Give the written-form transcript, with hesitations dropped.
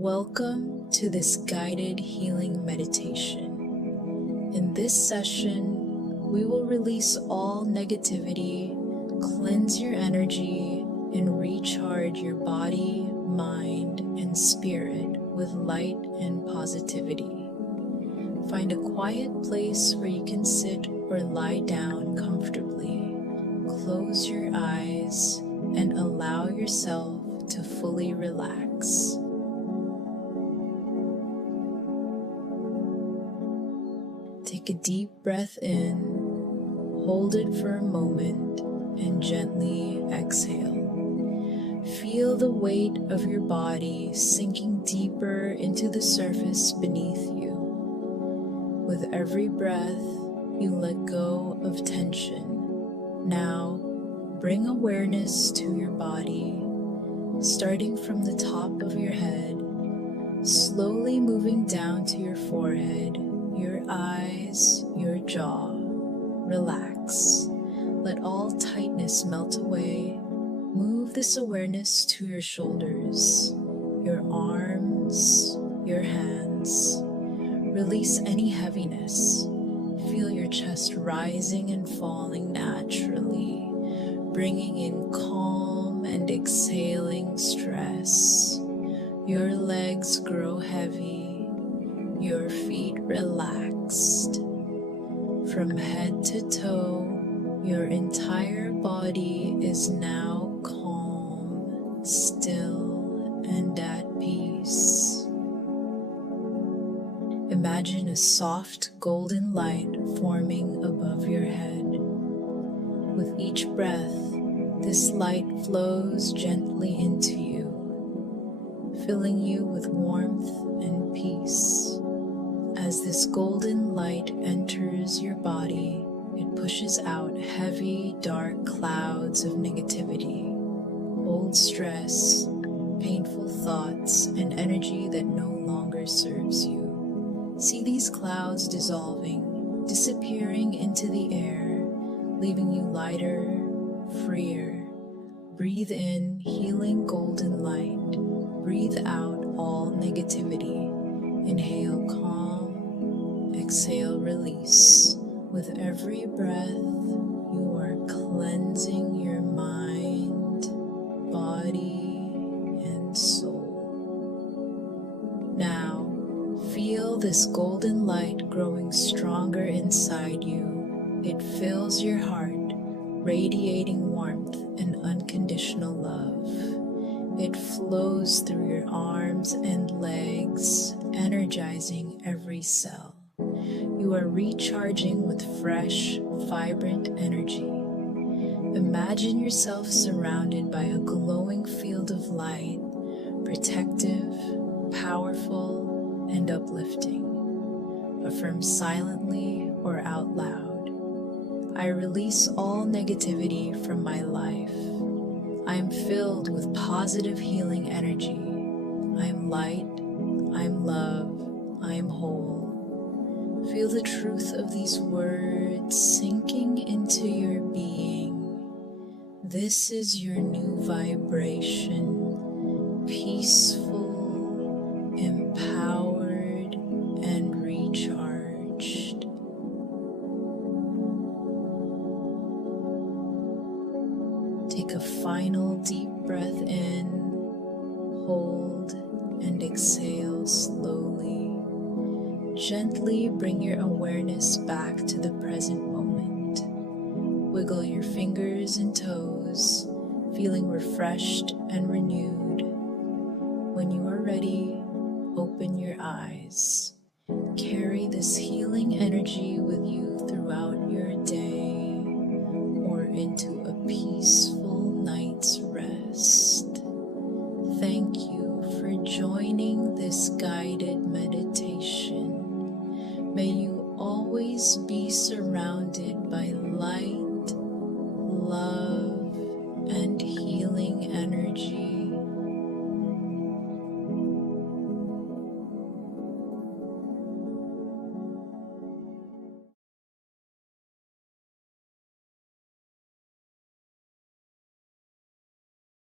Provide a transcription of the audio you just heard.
Welcome to this guided healing meditation. In this session, we will release all negativity, cleanse your energy, and recharge your body, mind, and spirit with light and positivity. Find a quiet place where you can sit or lie down comfortably. Close your eyes and allow yourself to fully relax. Take a deep breath in, hold it for a moment, and gently exhale. Feel the weight of your body sinking deeper into the surface beneath you. With every breath, you let go of tension. Now, bring awareness to your body, starting from the top of your head, slowly moving down to your forehead, your eyes, your jaw. Relax. Let all tightness melt away. Move this awareness to your shoulders, your arms, your hands. Release any heaviness. Feel your chest rising and falling naturally, bringing in calm and exhaling stress. Your legs grow heavy. Your feet relaxed. From head to toe, your entire body is now calm, still, and at peace. Imagine a soft golden light forming above your head. With each breath, this light flows gently into you, filling you with warmth and peace. As this golden light enters your body, it pushes out heavy, dark clouds of negativity, old stress, painful thoughts, and energy that no longer serves you. See these clouds dissolving, disappearing into the air, leaving you lighter, freer. Breathe in healing golden light. Breathe out all negativity. Inhale calm, exhale release. With every breath, you are cleansing your mind, body, and soul. Now, feel this golden light growing stronger inside you. It fills your heart, radiating warmth and unconditional love. It flows through your arms and legs, energizing every cell. You are recharging with fresh, vibrant energy. Imagine yourself surrounded by a glowing field of light, protective, powerful, and uplifting. Affirm silently or out loud. I release all negativity from my life. I am filled with positive healing energy. I am light, I am love, I am whole. Feel the truth of these words sinking into your being. This is your new vibration, peaceful, empowered, and recharged. Take a final deep breath in, hold, and exhale slowly. Gently bring your awareness back to the present moment. Wiggle your fingers and toes, feeling refreshed and renewed. When you are ready, open your eyes. Carry this healing energy with you throughout your day or into a peaceful night's rest. Thank you for joining this guided meditation. May you always be surrounded by